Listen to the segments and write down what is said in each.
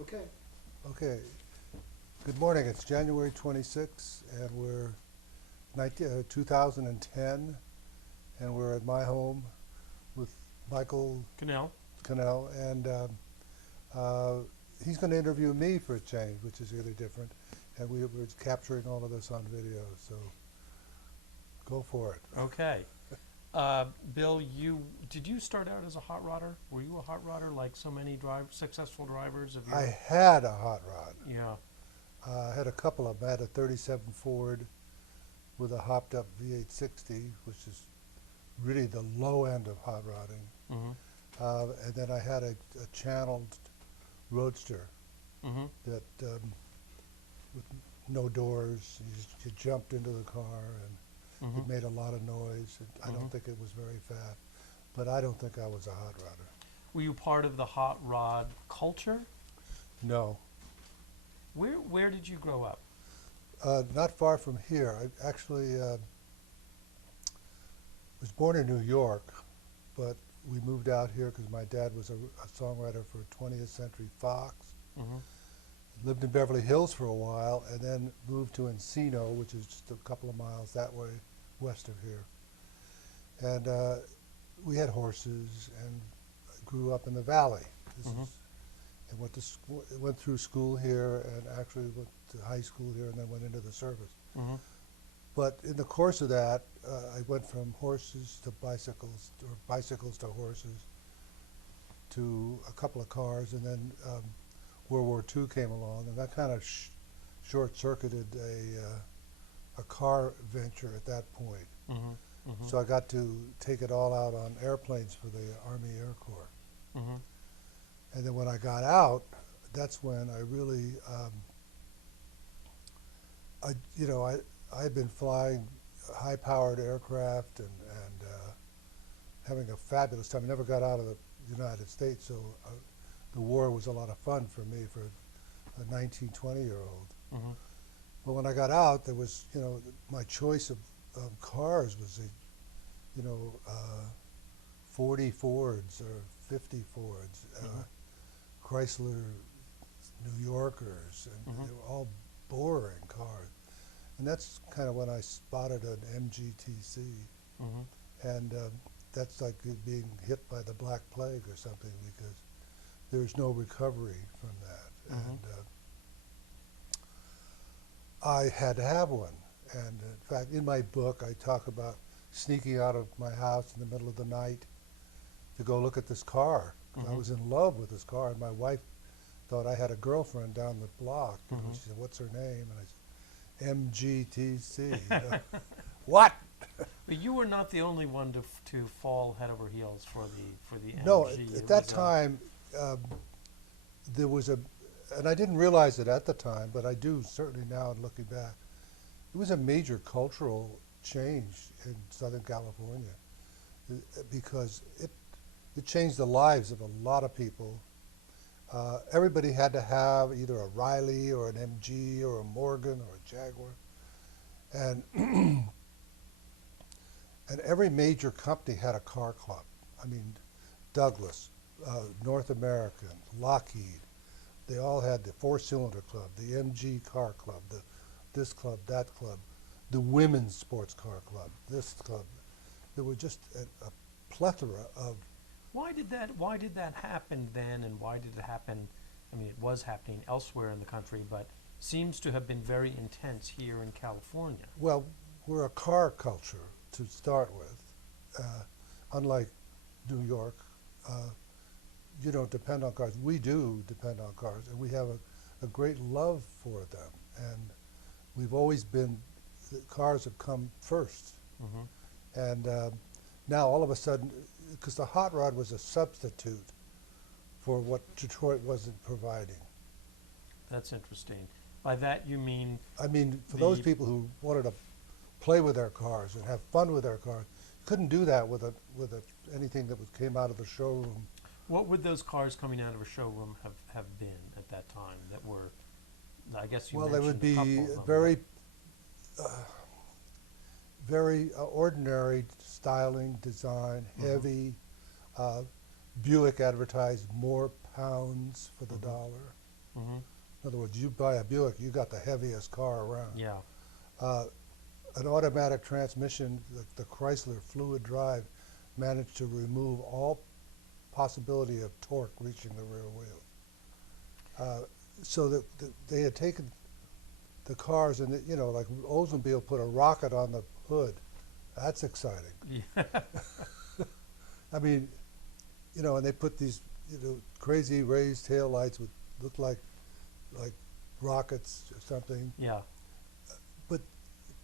Okay. Okay. Good morning. It's January 26th, and we're 2010, and we're at my home with Michael Cannell. Cannell, and uh, he's going to interview me for a change, which is really different, and we're capturing all of this on video, so go for it. Okay. Bill, did you start out as a hot rodder? Were you a hot rodder like so many successful drivers of your? I had a hot rod. Yeah. I had a couple of them. I had a 37 Ford with a hopped up V860, which is really the low end of hot rodding. Mm-hmm. And then I had a channeled Roadster Mm-hmm. that with no doors. You jumped into the car, and Mm-hmm. it made a lot of noise. I don't think it was very fast, but I don't think I was a hot rodder. Were you part of the hot rod culture? No, Where did you grow up? not far from here. I actually was born in New York, but we moved out here because my dad was a songwriter for 20th Century Fox. Mm-hmm. Lived in Beverly Hills for a while, and then moved to Encino, which is just a couple of miles that way west of here. And we had horses, and grew up in the valley. Mm-hmm. And went through school here, and actually went to high school here, and then went into the service. Mm-hmm. But in the course of that, I went from horses to bicycles, or bicycles to horses, to a couple of cars, and then World War II came along, and that kind of short-circuited a car venture at that point. Mm-hmm. Mm-hmm. So I got to take it all out on airplanes for the Army Air Corps. Mm-hmm. And then when I got out, that's when I really, I had been flying high-powered aircraft and having a fabulous time. I never got out of the United States, so the war was a lot of fun for me, for a 19, 20-year-old. Mm-hmm. But when I got out, there was, my choice of cars was, 40 Fords or 50 Fords, Mm-hmm. Chrysler New Yorkers, and Mm-hmm. they were all boring cars. And that's kind of when I spotted an MGTC, Mm-hmm. and that's like it being hit by the Black Plague or something, because there's no recovery from that. Mm-hmm. And I had to have one. And in fact, in my book, I talk about sneaking out of my house in the middle of the night to go look at this car. 'Cause I Mhm. was in love with this car, and my wife thought I had a girlfriend down the block. Mhm. She said, "What's her name?" And I said, "MGTC." What? But you were not the only one to fall head over heels for the No, MG. at It that was, time, there was and I didn't realize it at the time, but I do certainly now looking back, it was a major cultural change in Southern California, because it changed the lives of a lot of people. Everybody had to have either a Riley or an MG or a Morgan or a Jaguar, and and every major company had a car club. I mean, Douglas, North American, Lockheed, they all had the four-cylinder club, the MG car club, this club, that club, the women's sports car club, this club. There were just a plethora of. Why did that happen then, and why did it happen? I mean, it was happening elsewhere in the country, but seems to have been very intense here in California. Well, we're a car culture to start with. Unlike New York, you don't depend on cars. We do depend on cars, and we have a great love for them. And we've always been, the cars have come first. Mm-hmm. And now all of a sudden, because the hot rod was a substitute for what Detroit wasn't providing. That's interesting. By that you mean I mean, for those people who wanted to play with their cars and have fun with their cars, couldn't do that with anything that came out of the showroom. what would those cars coming out of a showroom have been at that time that were? I guess you Well, they would mentioned a be couple of them, very, very ordinary styling, design, Mhm. heavy. Buick advertised more pounds for the Mhm. dollar. Mm-hmm. In other words, you buy a Buick, you got the heaviest car around. Yeah. Uh, an automatic transmission, the Chrysler fluid drive, managed to remove all possibility of torque reaching the rear wheel. So that they had taken the cars and, like Oldsmobile put a rocket on the hood. That's exciting. Yeah. I mean, and they put these, crazy raised tail lights with look like rockets or something. Yeah. But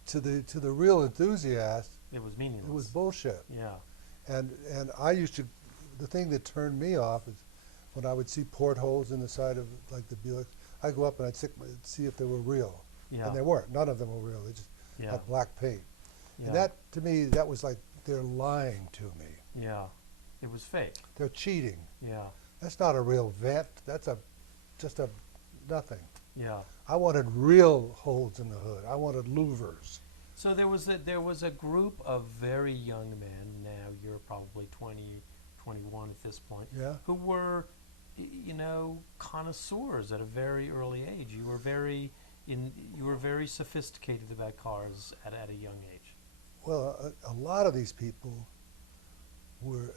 to the real enthusiast, It was meaningless. it was bullshit. Yeah. And I used to, the thing that turned me off is when I would see portholes in the side of like the Buick. I'd go up and I'd see if they were real, Yeah. and they weren't. None of them were real. They just Yeah. had black paint. Yeah. And that, to me, that was like they're lying to me. Yeah. It was fake. They're cheating. Yeah. That's not a real vent. That's just a nothing. Yeah. I wanted real holes in the hood. I wanted louvers. So there was a group of very young men. Now you're probably 20, 21 at this point. Yeah. Who were, connoisseurs at a very early age. You were very sophisticated about cars at a young age. Well, a lot of these people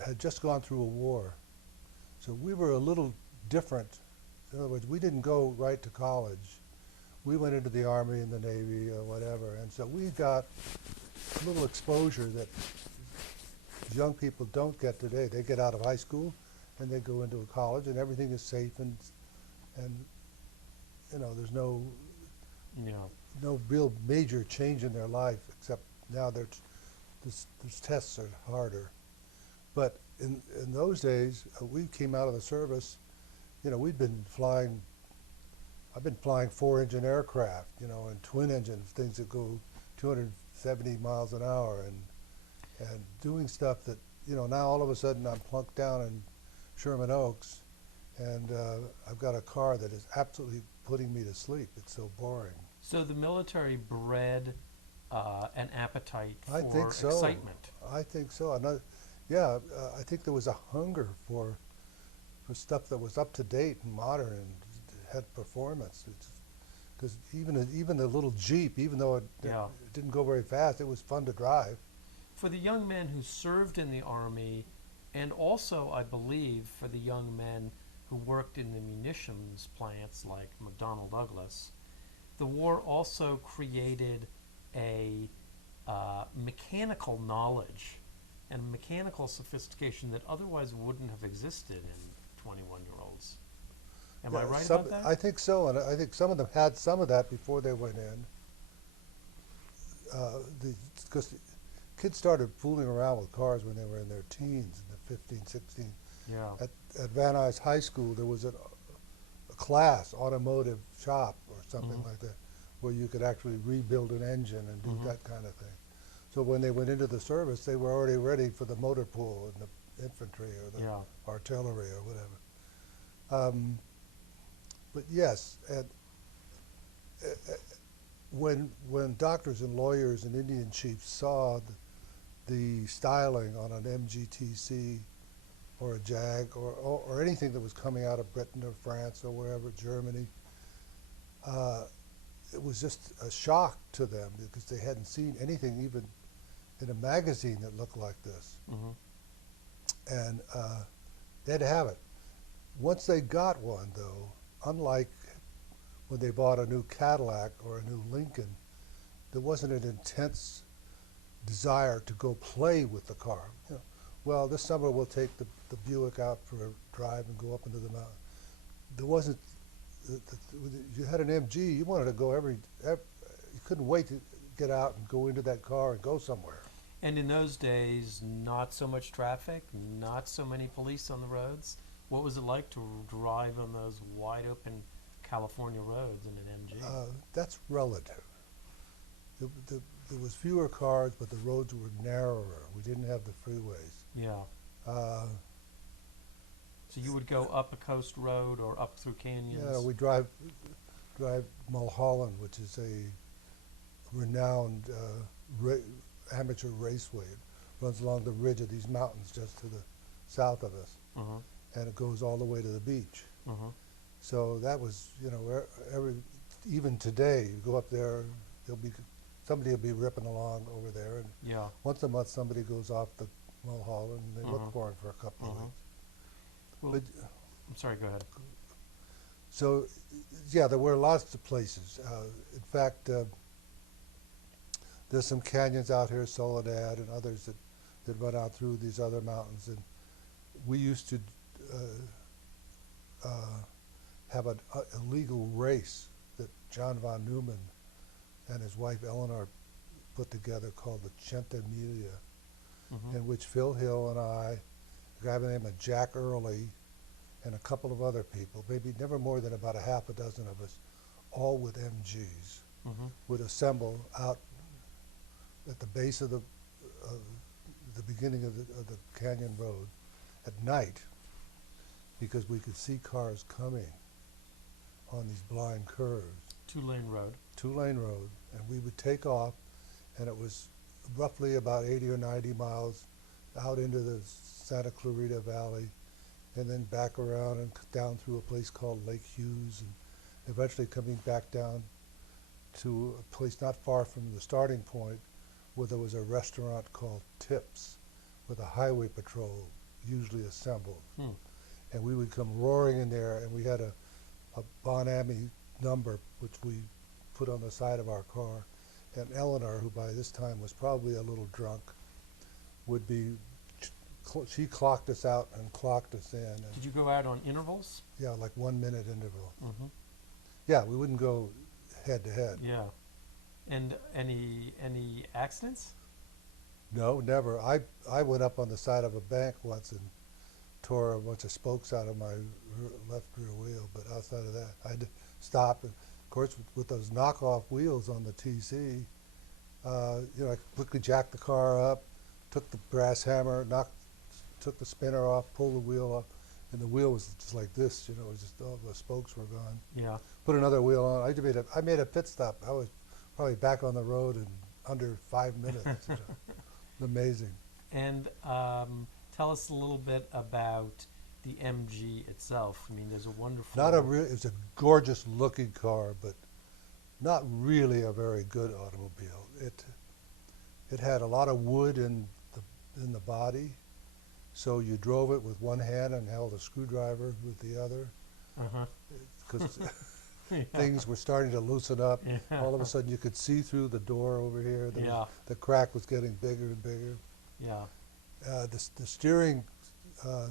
had just gone through a war, so we were a little different. In other words, we didn't go right to college. We went into the Army and the Navy or whatever, and so we got a little exposure that young people don't get today. They get out of high school and they go into a college, and everything is safe and there's no real major change in their life, except now these tests are harder. But in those days, we came out of the service. We'd been flying. I've been flying 4-engine aircraft, and twin engines, things that go 270 miles an hour, and doing stuff that, now all of a sudden I'm plunked down in Sherman Oaks, and I've got a car that is absolutely putting me to sleep. It's so boring. So the military bred an appetite for I think so. excitement. I think so. I think there was a hunger for stuff that was up to date and modern and had performance. Because even the little Jeep, even though it didn't go very fast, it was fun to drive. For the young men who served in the Army, and also, I believe, for the young men who worked in the munitions plants like McDonnell Douglas, the war also created a mechanical knowledge and mechanical sophistication that otherwise wouldn't have existed in 21-year-olds. Am I right about that? I think so, and I think some of them had some of that before they went in. Because kids started fooling around with cars when they were in their teens, in the 15, 16. Yeah. At Van Nuys High School, there was a class, automotive shop or something like that, where you could actually rebuild an engine and do that kind of thing. So when they went into the service, they were already ready for the motor pool and the infantry or the artillery or whatever. But yes, and when doctors and lawyers and Indian chiefs saw the styling on an MGTC or a Jag or anything that was coming out of Britain or France or wherever, Germany, it was just a shock to them because they hadn't seen anything even in a magazine that looked like this. And they had to have it. Once they got one, though, unlike when they bought a new Cadillac or a new Lincoln, there wasn't an intense desire to go play with the car. Well, this summer we'll take the Buick out for a drive and go up into the mountain. There wasn't. You had an MG. You wanted to go every. You couldn't wait to get out and go into that car and go somewhere. And in those days, not so much traffic, not so many police on the roads. What was it like to drive on those wide open California roads in an MG? That's relative. There was fewer cars, but the roads were narrower. We didn't have the freeways. Yeah. So you would go up a coast road or up through canyons? Yeah, we drive Mulholland, which is a renowned amateur raceway. It runs along the ridge of these mountains just to the south of us, and it goes all the way to the beach. So that was, even today, you go up there, there'll be, somebody will be ripping along over there, and Yeah. once a month somebody goes off the Mulholland and they look for him for a couple of Mhm. weeks. Well, But I'm sorry. Go ahead. so, yeah, there were lots of places. In fact, there's some canyons out here, Soledad and others that run out through these other mountains, and we used to uh, have an illegal race that John von Neumann and his wife Eleanor put together called the Centimiglia, Mm-hmm. in which Phil Hill and I, a guy by the name of Jack Early, and a couple of other people, maybe never more than about a half a dozen of us, all with MGs, Mm-hmm. would assemble out at the base of the beginning of the canyon road at night, because we could see cars coming on these blind curves, 2-lane road. 2-lane road, and we would take off, and it was roughly about 80 or 90 miles out into the Santa Clarita Valley, and then back around and down through a place called Lake Hughes, and eventually coming back down to a place not far from the starting point where there was a restaurant called Tips, where the highway patrol usually assembled. Hmm. And we would come roaring in there, and we had a Bon Ami number which we put on the side of our car, and Eleanor, who by this time was probably a little drunk, would be, she clocked us out and clocked us in, and Did you go out on intervals? yeah, like 1 minute interval. Mm-hmm. Yeah, we wouldn't go head to head. Yeah. And any accidents? No, never. I went up on the side of a bank once and tore a bunch of spokes out of my left rear wheel, but outside of that, I had to stop. And of course, with those knockoff wheels on the TC, I quickly jacked the car up, took the brass hammer, took the spinner off, pulled the wheel off, and the wheel was just like this. It was just all the spokes were gone. Yeah. Put another wheel on. I made a pit stop. I was probably back on the road in under 5 minutes. Amazing. And tell us a little bit about the MG itself. I mean, there's a wonderful. It's a gorgeous looking car, but not really a very good automobile. It had a lot of wood in the body, so you drove it with one hand and held a screwdriver with the other, Uh-huh. because Yeah. things were starting to loosen up. Yeah. All of a sudden, you could see through the door over here. Yeah. The crack was getting bigger and bigger. Yeah. The steering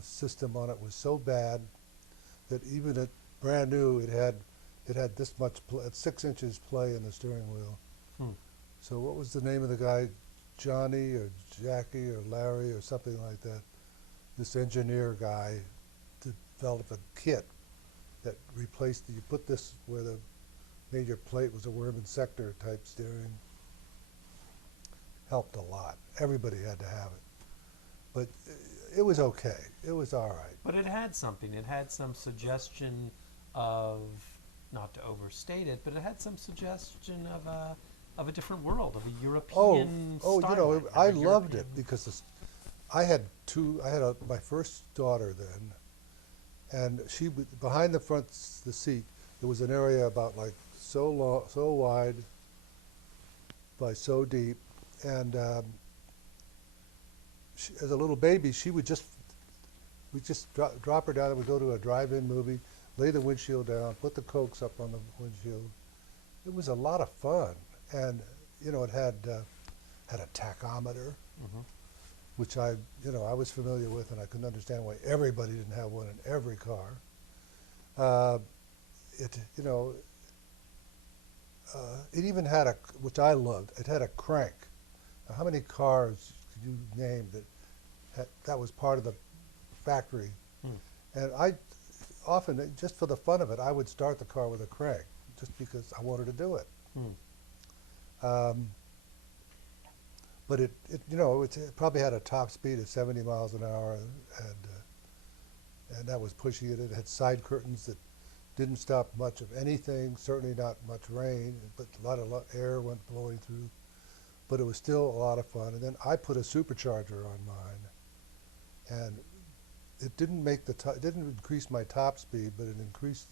system on it was so bad that even at brand new, it had this much 6 inches play in the steering wheel. Hmm. So what was the name of the guy? Johnny or Jackie or Larry or something like that. This engineer guy developed a kit that replaced you put this where the major plate was a Worman sector type steering. Helped a lot. Everybody had to have it. But it was okay. It was all right. But it had something. It had some suggestion of, not to overstate it, but it had some suggestion of a different world, of a European style. I loved it because I had my first daughter then, and she behind the seat there was an area about like so long, so wide by so deep, and as a little baby we'd just drop her down and we'd go to a drive-in movie, lay the windshield down, put the Cokes up on the windshield. It was a lot of fun, and it had a tachometer, Mm-hmm. which I was familiar with, and I couldn't understand why everybody didn't have one in every car. It even had which I loved, it had a crank. Now, how many cars could you name that was part of the factory? Hmm. And I often, just for the fun of it, I would start the car with a crank, just because I wanted to do it. Hmm. But it probably had a top speed of 70 miles an hour, and that was pushing it. It had side curtains that didn't stop much of anything, certainly not much rain, but a lot of air went blowing through. But it was still a lot of fun. And then I put a supercharger on mine, and it didn't increase my top speed, but it increased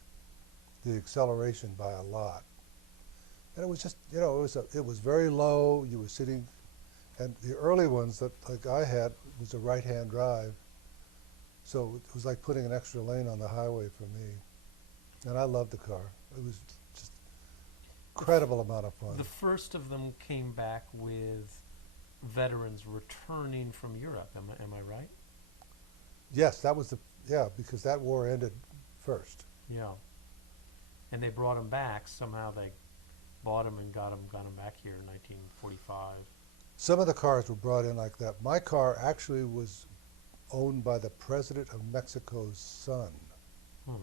the acceleration by a lot. And it was just, it was very low. You were sitting, and the early ones that like I had was a right-hand drive, so it was like putting an extra lane on the highway for me. And I loved the car. It was just incredible amount of fun. The first of them came back with veterans returning from Europe. Am I right? Yes, that was because that war ended first. Yeah. And they brought them back. Somehow they bought them and got them back here in 1945. Some of the cars were brought in like that. My car actually was owned by the president of Mexico's son. Hmm.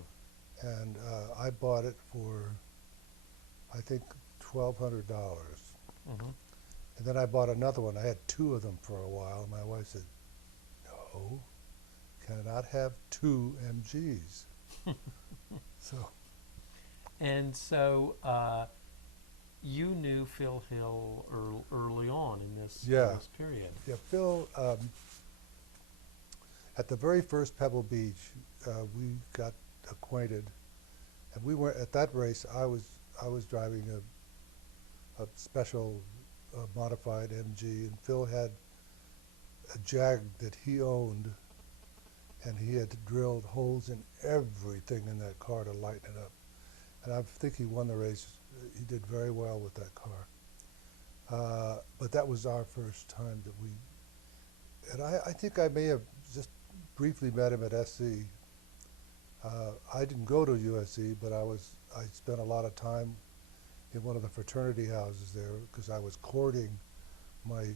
And I bought it for, I think, $1,200. Mm-hmm. And then I bought another one. I had two of them for a while. And my wife said, "No, cannot have two MGs." So. And so you knew Phil Hill early on in this period. Yeah, Phil. At the very first Pebble Beach, we got acquainted, and we were at that race. I was driving a special modified MG, and Phil had a Jag that he owned, and he had drilled holes in everything in that car to lighten it up. And I think he won the race. He did very well with that car. But that was our first time that we, and I think I may have just briefly met him at SC. I didn't go to USC, but I spent a lot of time in one of the fraternity houses there because I was courting my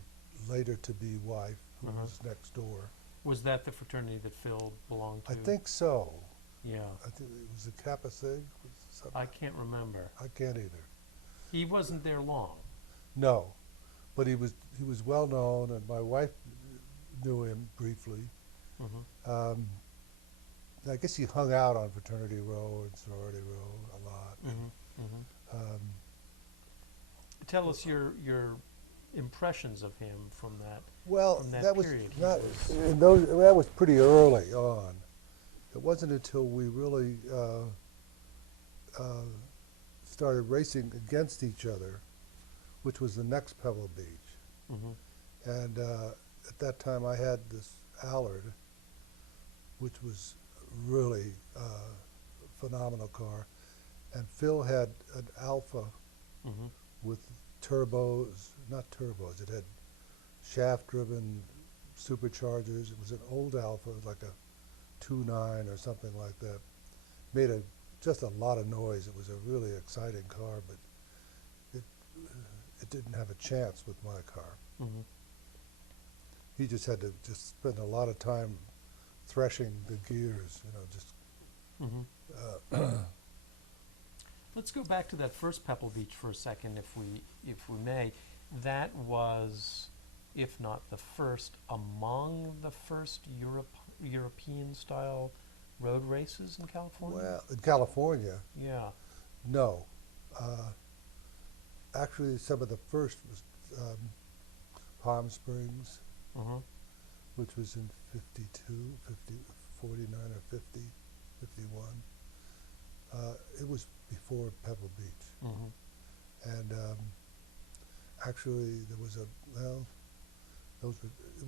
later-to-be wife, who was next door. Was that the fraternity that Phil belonged to? I think so. Yeah. I think it was a Kappa Sig. I can't remember. I can't either. He wasn't there long. No, but he was well known, and my wife knew him briefly. Mm-hmm. I guess he hung out on Fraternity Row and Sorority Row a lot. Mm-hmm. Mm-hmm. Tell us your impressions of him from that. Well, from that that was period. not, that was pretty early on. It wasn't until we really started racing against each other, which was the next Pebble Beach. Mm-hmm. And at that time I had this Allard, which was really phenomenal car. And Phil had an Alpha with turbos, not turbos, it had shaft-driven superchargers. It was an old Alpha, like a 2.9 or something like that. Made just a lot of noise. It was a really exciting car, but it didn't have a chance with my car. Mm-hmm. He just had to spend a lot of time threshing the gears, just. Mm-hmm. Let's go back to that first Pebble Beach for a second, if we may. That was, if not the first, among the first European-style road races in California? Well, in California, yeah. No. Actually, some of the first was Palm Springs, which was in 49 or 50, 51. It was before Pebble Beach. And actually, there was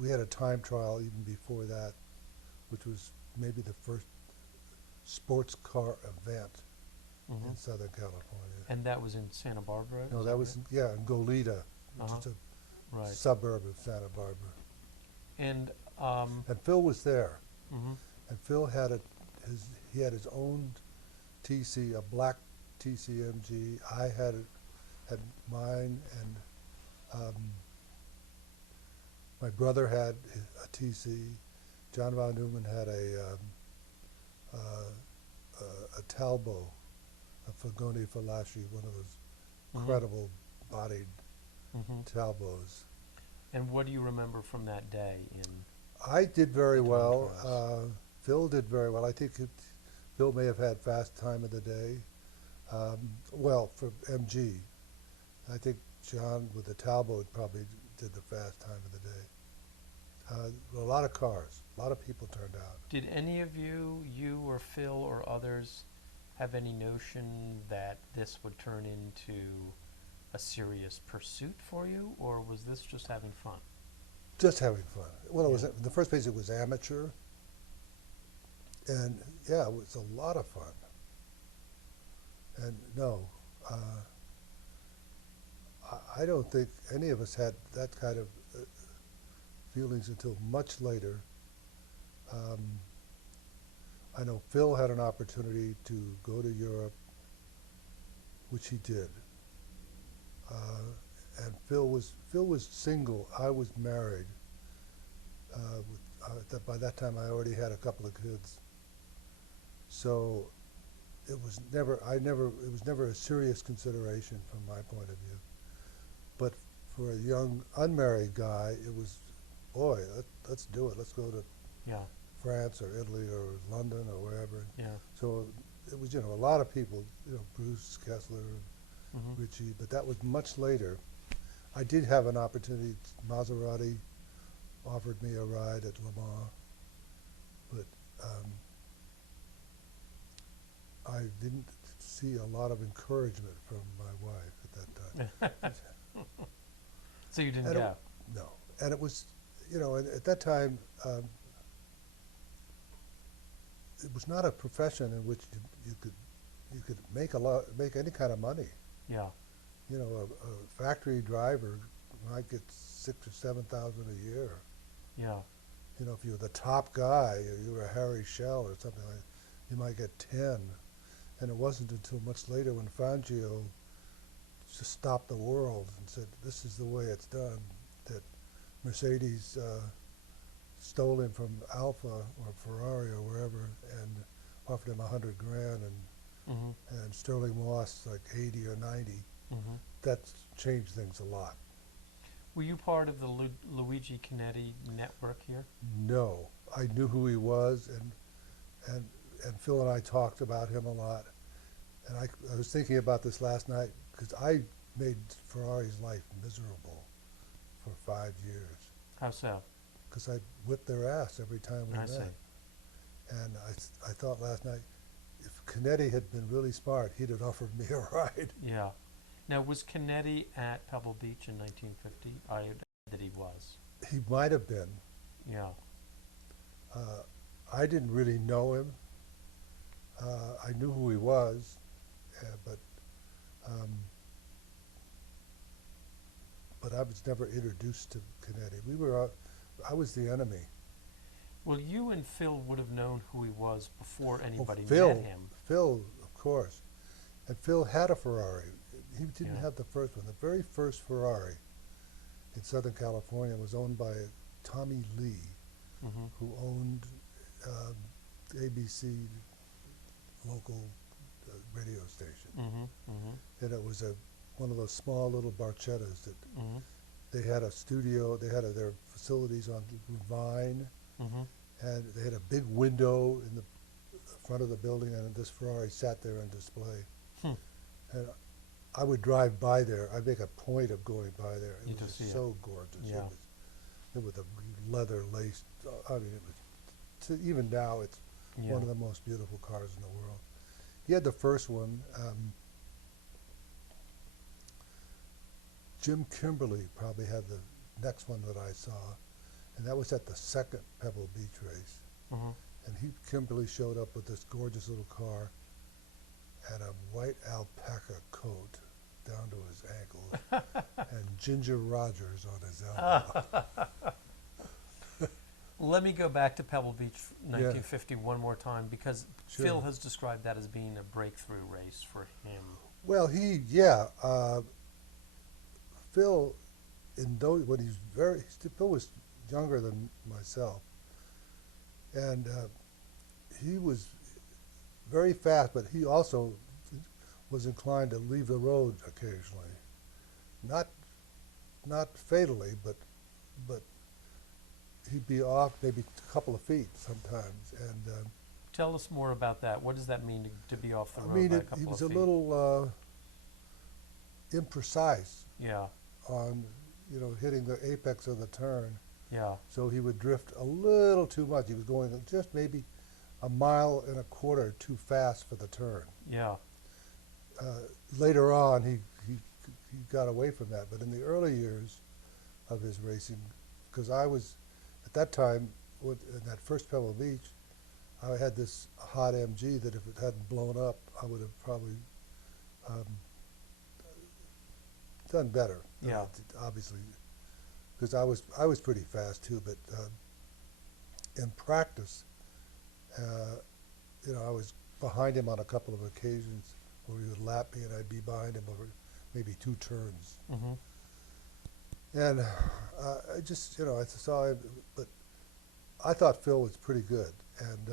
we had a time trial even before that, which was maybe the first sports car event in Southern California. And that was in Santa Barbara? No, that was, in Goleta, which is a suburb of Santa Barbara. And Phil was there. And Phil had he had his own TC, a black TCMG. I had mine, and my brother had a TC. John von Neumann had a Talbot, a Fagoni Falaschi, one of those incredible bodied Talbots. And what do you remember from that day in? I did very well. Phil did very well. I think Phil may have had fast time of the day. Well, for MG, I think John with the Talbot probably did the fast time of the day. A lot of cars, a lot of people turned out. Did any of you or Phil or others, have any notion that this would turn into a serious pursuit for you, or was this just having fun? Just having fun. Well, it was Yeah. in the first place. It was amateur, and yeah, it was a lot of fun. And no, I don't think any of us had that kind of feelings until much later. Um, I know Phil had an opportunity to go to Europe, which he did. And Phil was single. I was married. By that time, I already had a couple of kids. So it was never. It was never a serious consideration from my point of view. But for a young unmarried guy, it was, boy, let's do it. Let's go to Yeah. France or Italy or London or wherever. Yeah. So it was, a lot of people, Bruce Kessler, Mm-hmm. Ritchie, but that was much later. I did have an opportunity. Maserati offered me a ride at Le Mans, but I didn't see a lot of encouragement from my wife at that time. So you didn't And go? No, and it was, and at that time, it was not a profession in which you could make any kind of money. Yeah. A factory driver might get 6,000 or 7,000 a year. Yeah. If you were the top guy, or you were a Harry Schell or something like that, you might get 10. And it wasn't until much later when Fangio just stopped the world and said, this is the way it's done, that Mercedes stole him from Alfa or Ferrari or wherever and offered him $100,000, Mm-hmm. and Sterling Moss like 80 or 90. Mm-hmm. That's changed things a lot. Were you part of the Luigi Canetti network here? No, I knew who he was, and Phil and I talked about him a lot. And I was thinking about this last night because I made Ferrari's life miserable for 5 years How so? because I whipped their ass every time we I met. see. And I thought last night, if Canetti had been really smart, he'd have offered me a ride. Yeah. Now, was Canetti at Pebble Beach in 1950? I that he was. He might have been. Yeah. I didn't really know him. I knew who he was, um, but I was never introduced to Canetti. I was the enemy. Well, you and Phil would have known who he was before anybody Phil, met him. Phil, of course. And Phil had a Ferrari. He didn't Yeah. have the first one. The very first Ferrari in Southern California was owned by Tommy Lee, Mm-hmm. who owned ABC local radio station. Mm-hmm. Mm-hmm. And it was one of those small little barchettas that Mm-hmm. they had a studio, they had their facilities on Vine, Mm-hmm. and they had a big window in the front of the building, and this Ferrari sat there on display. Hmm. And I would drive by there. I'd make a point of going by there. It You was to just see it. so gorgeous. Yeah. It was a leather laced. I mean, it was. Even now, it's Yeah. one of the most beautiful cars in the world. He had the first one. Jim Kimberly probably had the next one that I saw, and that was at the second Pebble Beach race. Mm-hmm. And Kimberly showed up with this gorgeous little car and a white alpaca coat down to his ankles and Ginger Rogers on his elbow. Let me go back to Pebble Beach 1950 one more time, because Sure. Phil has described that as being a breakthrough race for him. Well, Phil, when Phil was younger than myself, and he was very fast, but he also was inclined to leave the road occasionally, not fatally, but he'd be off maybe a couple of feet sometimes, and Tell us more about that. What does that mean to be off the I road mean, by a couple he was of a feet? little imprecise Yeah. on, hitting the apex of the turn. Yeah. So he would drift a little too much. He was going just maybe a mile and a quarter too fast for the turn. Yeah. Later on, he got away from that, but in the early years of his racing, because I was, at that time, in that first Pebble Beach, I had this hot MG that if it hadn't blown up, I would have probably um, done better. Yeah. Obviously, because I was pretty fast too, but in practice, uh, I was behind him on a couple of occasions where he would lap me and I'd be behind him over maybe 2 turns. Mm-hmm. And I just, I saw him, but I thought Phil was pretty good, and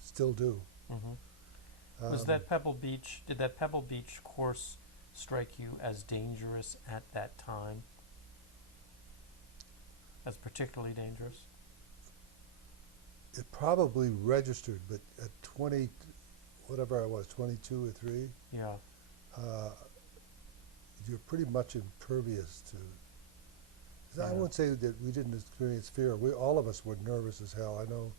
still do. Mm-hmm. Was that Pebble Beach? Did that Pebble Beach course strike you as dangerous at that time? As particularly dangerous? It probably registered, but at 20, whatever I was, 22 or 3, Yeah. you're pretty much impervious to. I Yeah. won't say that we didn't experience fear. All of us were nervous as hell. I know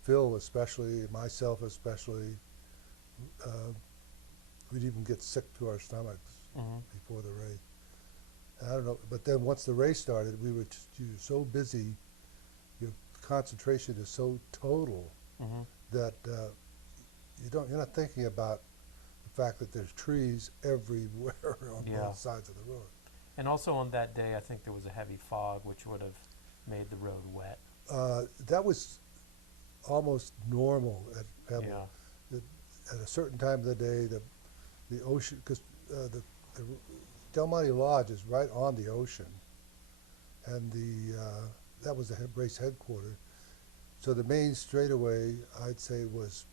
Phil especially, myself especially. We'd even get sick to our stomachs Mm-hmm. before the race. And I don't know, but then once the race started, you're so busy, your concentration is so total Mm-hmm. that you're not thinking about the fact that there's trees everywhere on Yeah. both sides of the road. And also on that day, I think there was a heavy fog, which would have made the road wet. That was almost normal at Pebble. Yeah. At a certain time of the day, the ocean, because the Del Monte Lodge is right on the ocean, and that was the race headquarters. So the main straightaway, I'd say, was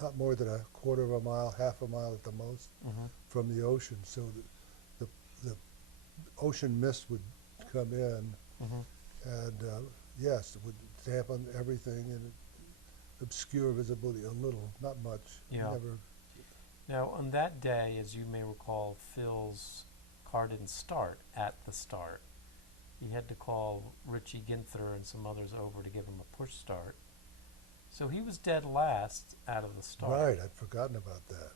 not more than a quarter of a mile, half a mile at the most, Mm-hmm. from the ocean. So the ocean mist would come in, Mm-hmm. and yes, it would dampen everything and obscure visibility a little, not much. Yeah. Never. Now, on that day, as you may recall, Phil's car didn't start at the start. He had to call Richie Ginther and some others over to give him a push start. So he was dead last out of the start. Right, I'd forgotten about that.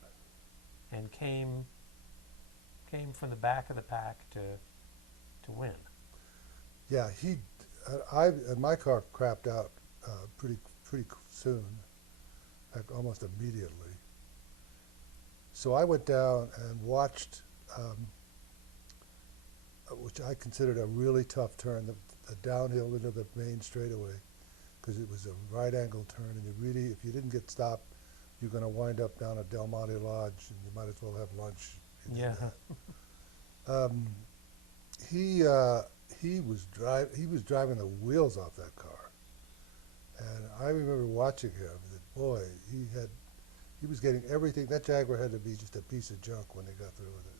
And came from the back of the pack to win. Yeah, and my car crapped out pretty soon, in fact, almost immediately. So I went down and watched, which I considered a really tough turn, the downhill into the main straightaway, because it was a right angle turn, and if you didn't get stopped, you're going to wind up down at Del Monte Lodge, and you might as well have lunch. if you did Yeah. that. He was driving the wheels off that car, and I remember watching him. That boy, he was getting everything. That Jaguar had to be just a piece of junk when they got through with it.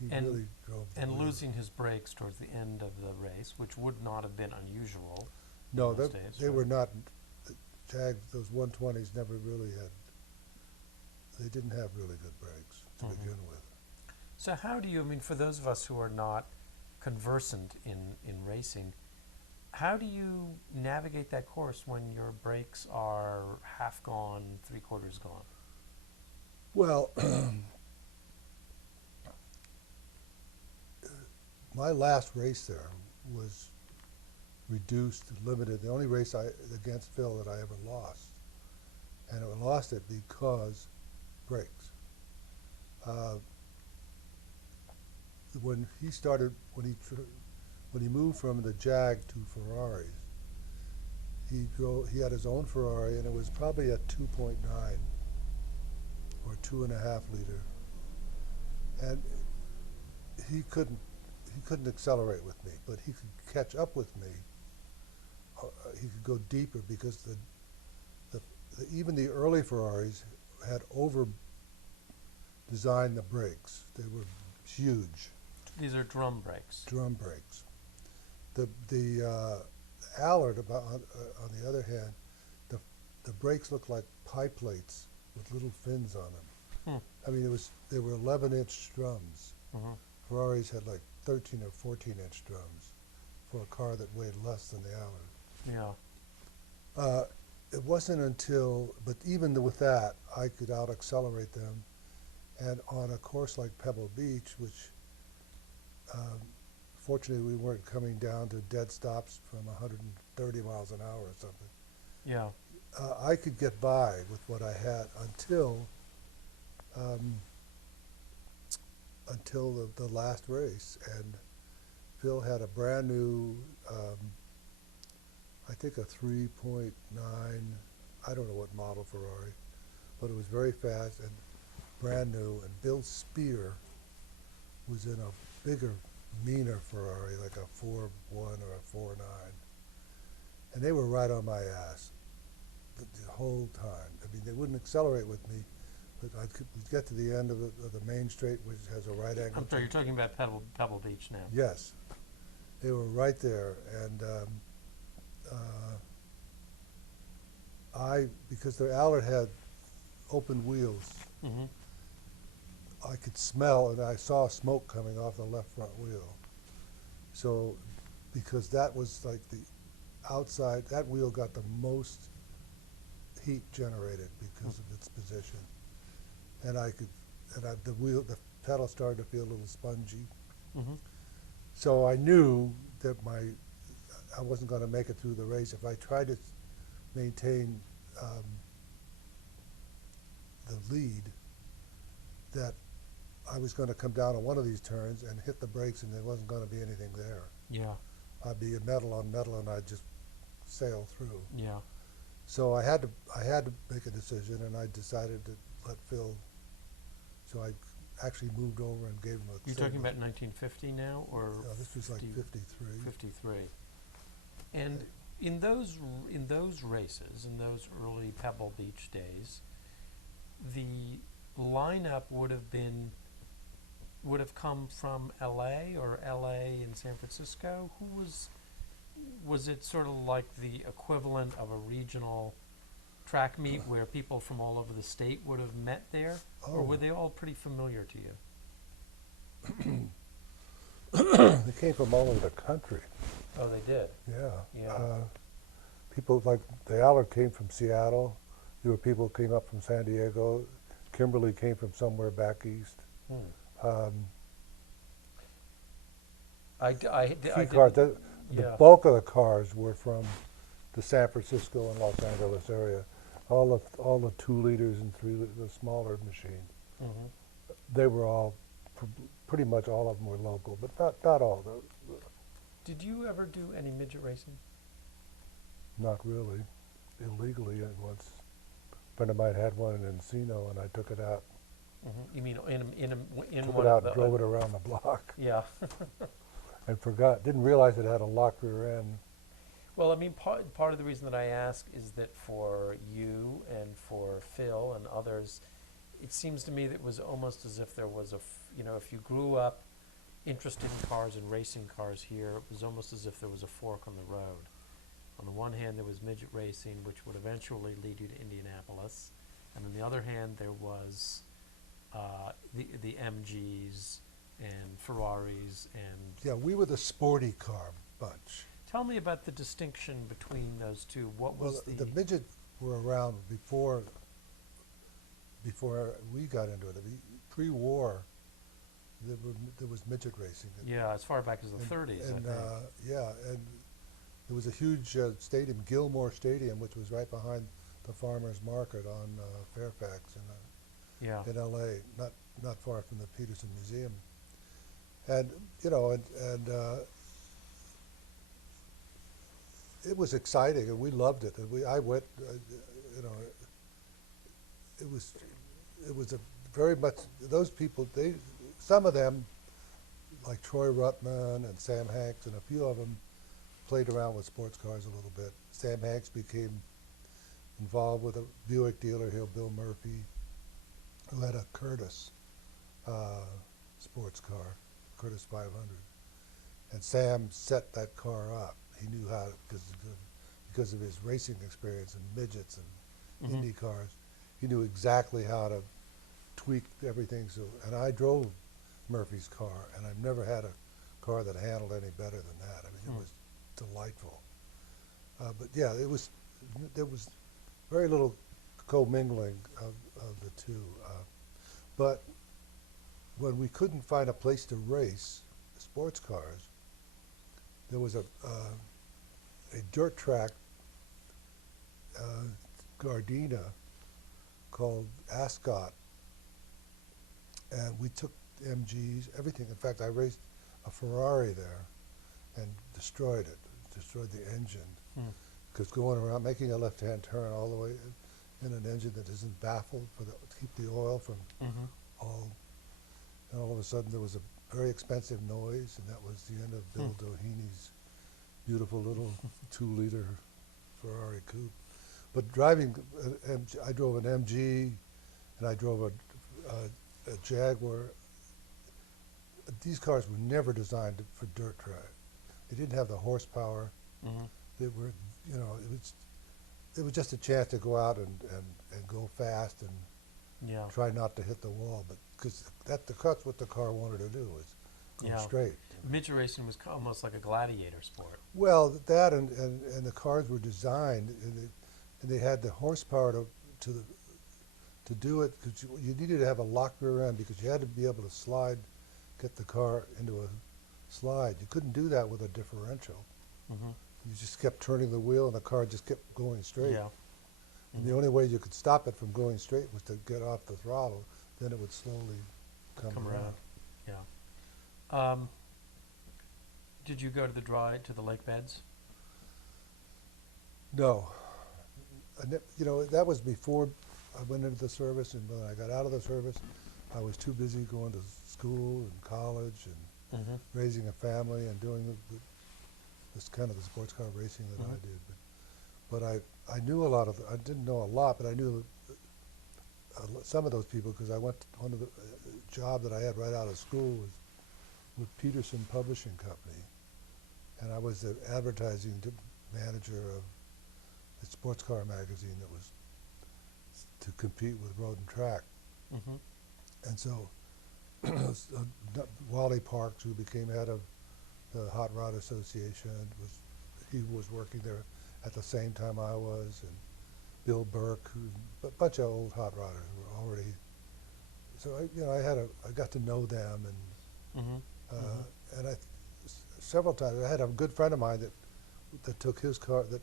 He And- really drove. The And wheels. losing his brakes towards the end of the race, which would not have been unusual. No, in those they days, they right? were not. The those 120s never really had. They didn't have really good brakes to Mhm. begin with. So how do you, I mean, for those of us who are not conversant in racing, how do you navigate that course when your brakes are half gone, 3/4 gone? Well, my last race there was reduced, limited. The only race against Phil that I ever lost, and I lost it because brakes. When he moved from the Jag to Ferraris, he had his own Ferrari, and it was probably a 2.9 or 2.5 liter, and he couldn't accelerate with me, but he could catch up with me. He could go deeper because even the early Ferraris had over designed the brakes. They were huge These are drum brakes. drum brakes. The Allard, on the other hand, the brakes looked like pie plates with little fins on them. Hmm. I mean, they were 11-inch drums. Mm-hmm. Ferraris had like 13 or 14-inch drums for a car that weighed less than the Allard. Yeah. It wasn't until, but even with that, I could out-accelerate them. And on a course like Pebble Beach, which fortunately we weren't coming down to dead stops from 130 miles an hour or something, Yeah. I could get by with what I had until the last race. And Phil had a brand new, I think a 3.9, I don't know what model Ferrari, but it was very fast and brand new. And Bill Spear was in a bigger, meaner Ferrari, like a 4.1 or a 4.9. And they were right on my ass the whole time. I mean, they wouldn't accelerate with me, but we'd get to the end of the main straight, which has a right angle. I'm sorry, you're talking about Pebble Beach now. Yes. They were right there. And because the Allard had open wheels, Mm-hmm. I could smell, and I saw smoke coming off the left front wheel. So, because that was like the outside, that wheel got the most heat generated because of its position. And the pedal started to feel a little spongy. Mm-hmm. So I knew that I wasn't going to make it through the race if I tried to maintain the lead, that I was going to come down on one of these turns and hit the brakes, and there wasn't going to be anything there. Yeah. I'd be metal on metal, and I'd just sail through. Yeah. So I had to make a decision, and I decided to let Phil. So I actually moved over and gave him a. You're talking about 1950 now, or this was like 53. 53. And in those races, in those early Pebble Beach days, the lineup would have come from L.A. or L.A. and San Francisco. Who was it sort of like the equivalent of a regional track meet where people from all over the state would have met there, or were they all pretty familiar to you? They came from all over the country. Oh, they did. Yeah. Yeah. People like the Allard came from Seattle. There were people who came up from San Diego. Kimberly came from somewhere back east. The bulk of the cars were from the San Francisco and Los Angeles area. All the 2 liters and 3 the smaller machines. Mm-hmm. They were all pretty much all of them were local, but not all. Did you ever do any midget racing? Not really. Illegally once. A friend of mine had one in Encino, and I took it out. Mm-hmm. You mean in Took one it out of and the drove it around the block. Yeah. And didn't realize it had a locked rear end. Well, I mean, part of the reason that I ask is that for you and for Phil and others, it seems to me that it was almost as if there was if you grew up interested in cars and racing cars here, it was almost as if there was a fork on the road. On the one hand, there was midget racing, which would eventually lead you to Indianapolis, and on the other hand, there was the MGs and Ferraris and. Yeah, we were the sporty car bunch. Tell me about the distinction between those two. What was the midgets were around before we got into it. Pre-war, there was midget racing. Yeah, as far back as the 30s, and, I think. and there was a huge stadium, Gilmore Stadium, which was right behind the Farmers Market on Fairfax in L.A., not far from the Peterson Museum. And it was exciting, and we loved it. And I went, it was a very much, those people, some of them, like Troy Ruttman and Sam Hanks, and a few of them played around with sports cars a little bit. Sam Hanks became involved with a Buick dealer here, Bill Murphy, who had a Curtis sports car, Curtis 500. And Sam set that car up. He knew how, because of his racing experience and midgets and Indy cars, he knew exactly how to tweak everything. So, and I drove Murphy's car, and I've never had a car that handled any better than that. I mean, delightful. But yeah, there was very little commingling of the two. But when we couldn't find a place to race sports cars, there was a dirt track, Gardena, called Ascot, and we took MGs, everything. In fact, I raced a Ferrari there and destroyed the engine. Because going around, making a left-hand turn all the way in an engine that isn't baffled to keep the oil from all, and all of a sudden there was a very expensive noise, and that was the end of Bill Doheny's beautiful little 2-liter Ferrari coupe. But driving, I drove an MG, and I drove a Jaguar. These cars were never designed for dirt track. They didn't have the horsepower. They were, it was just a chance to go out and go fast and try not to hit the wall. But because that's what the car wanted to do, was go straight. Midget racing was almost like a gladiator sport. Well, that and the cars were designed, and they had the horsepower to do it, because you needed to have a locked rear end, because you had to be able to get the car into a slide. You couldn't do that with a differential. You just kept turning the wheel, and the car just kept going straight. And the only way you could stop it from going straight was to get off the throttle. Then it would slowly come around. Did you go to the lake beds? No. That was before I went into the service, and when I got out of the service, I was too busy going to school and college and raising a family and doing this kind of the sports car racing that I did. But I knew a lot of, I didn't know a lot, but I knew some of those people, because I went to one of the job that I had right out of school was with Peterson Publishing Company, and I was the advertising manager of the sports car magazine that was to compete with Road and Track. And so Wally Parks, who became head of the Hot Rod Association, he was working there at the same time I was, and Bill Burke, a bunch of old hot rodders were already. So I got to know them, and several times I had a good friend of mine that took his car, that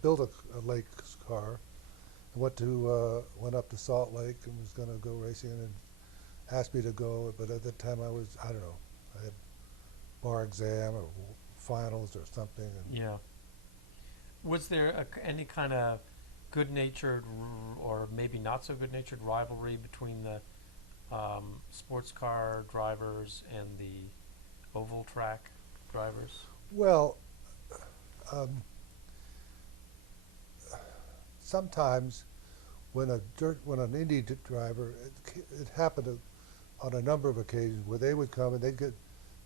built a lake car, and went up to Salt Lake and was going to go racing, and asked me to go, but at that time I had bar exam or finals or something. And Was there any kind of good-natured or maybe not so good-natured rivalry between the sports car drivers and the oval track drivers? Well, sometimes when an Indy driver, it happened on a number of occasions where they would come and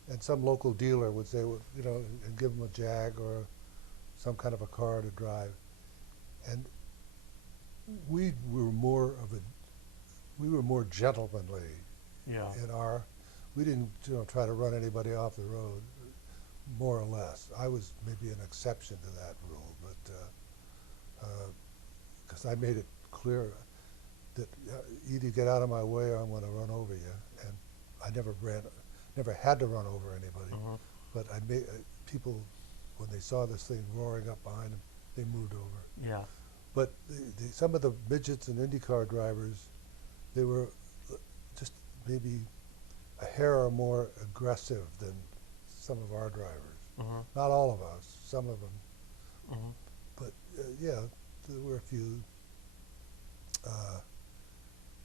and some local dealer would say, and give them a Jag or some kind of a car to drive, and we were more gentlemanly. We didn't try to run anybody off the road, more or less. I was maybe an exception to that rule, but because I made it clear that either get out of my way or I'm going to run over you, and I never had to run over anybody. But I made people, when they saw this thing roaring up behind them, they moved over. But some of the midgets and IndyCar drivers, they were just maybe a hair or more aggressive than some of our drivers. Not all of us, some of them. But there were a few.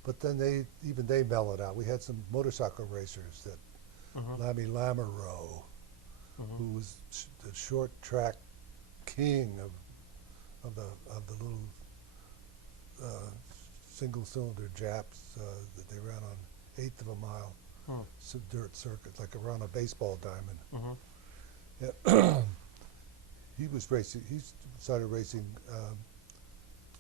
But then they mellowed out. We had some motorcycle racers that Lammy Lamoureux, who was the short track king of the little single cylinder Japs that they ran on 1/8 of a mile dirt circuit, like around a baseball diamond. He started racing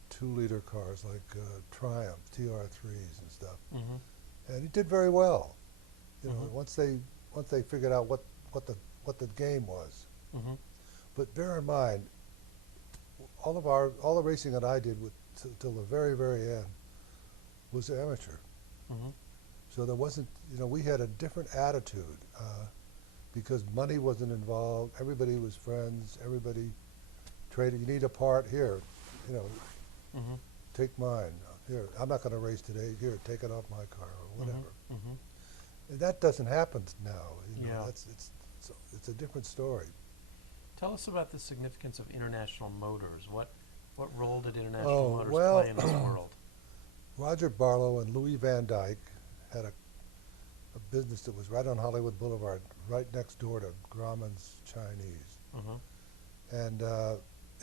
2-liter cars like Triumph TR3s and stuff, and he did very well. Once they figured out what the game was. But bear in mind, all the racing that I did till the very, very end was amateur. Mm-hmm. So there wasn't, we had a different attitude because money wasn't involved. Everybody was friends. Everybody traded. You need a part here, you know, Mm-hmm. take mine. Here, I'm not going to race today. Here, take it off my car or whatever. Mm-hmm. And that doesn't happen now. Yeah. It's a different story. Tell us about the significance of International Motors. What role did International Oh, Motors well, play in this world? Roger Barlow and Louis Van Dyke had a business that was right on Hollywood Boulevard, right next door to Grauman's Chinese. Mm-hmm. And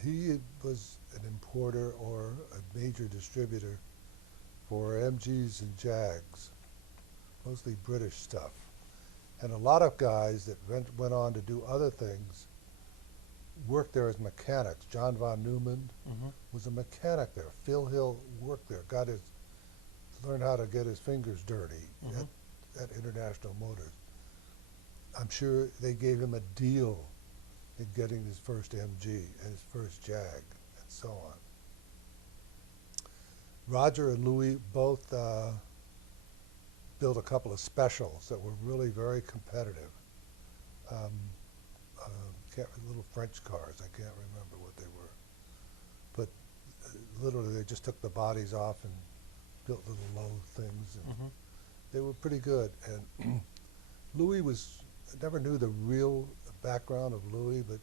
he was an importer or a major distributor for MGs and Jags, mostly British stuff. And a lot of guys that went on to do other things worked there as mechanics. John von Neumann Mm-hmm. was a mechanic there. Phil Hill worked there, learned how to get his fingers dirty Mm-hmm. at International Motors. I'm sure they gave him a deal in getting his first MG and his first Jag and so on. Roger and Louis both built a couple of specials that were really very competitive. Little French cars, I can't remember what they were. But literally they just took the bodies off and built little low things. And Mm-hmm. they were pretty good. And Louis I never knew the real background of Louis, but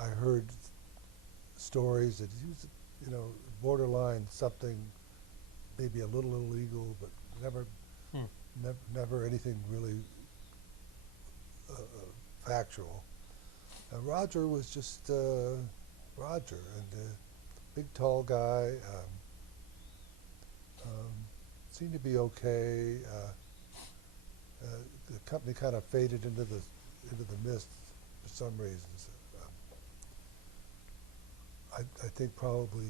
I heard stories that he was, borderline something, maybe a little illegal, but never anything really factual. Roger was just Roger, and big, tall guy. Seemed to be okay. The company kind of faded into the mist for some reasons. I think probably